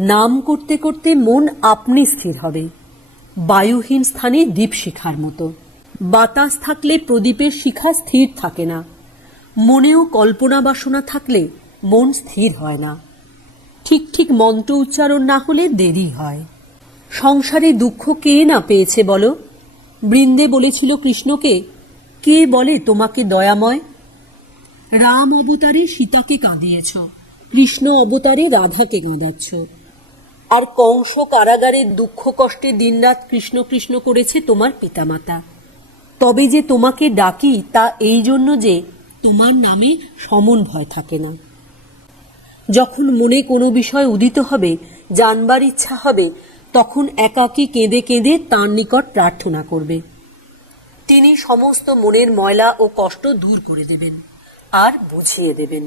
নাম করতে করতে মন আপনি স্থির হবে। বায়ুহীন স্থানে দ্বীপ শিখার মতো। বাতাস থাকলে প্রদীপের শিখা স্থির থাকে না। মনেও কল্পনা বাসনা থাকলে মন স্থির হয় না। ঠিক ঠিক মন্ত্র উচ্চারণ না হলে দেরি হয়। সংসারে দুঃখ কে না পেয়েছে বলো? বৃন্দে বলেছিল কৃষ্ণকে, কে বলে তোমাকে দয়াময়? রাম অবতারে সীতাকে কাঁদিয়েছ। কৃষ্ণ অবতারে রাধাকে কাঁদাচ্ছ। আর কংস কারাগারের দুঃখ কষ্টে দিনরাত কৃষ্ণ কৃষ্ণ করেছে তোমার পিতামাতা। তবে যে তোমাকে ডাকি তা এই জন্য যে তোমার নামে সমন ভয় থাকে না। যখন মনে কোনো বিষয় উদিত হবে, জানবার ইচ্ছা হবে, তখন একাকী কেঁদে কেঁদে তাঁর নিকট প্রার্থনা করবে। তিনি সমস্ত মনের ময়লা ও কষ্ট দূর করে দেবেন, আর বুঝিয়ে দেবেন।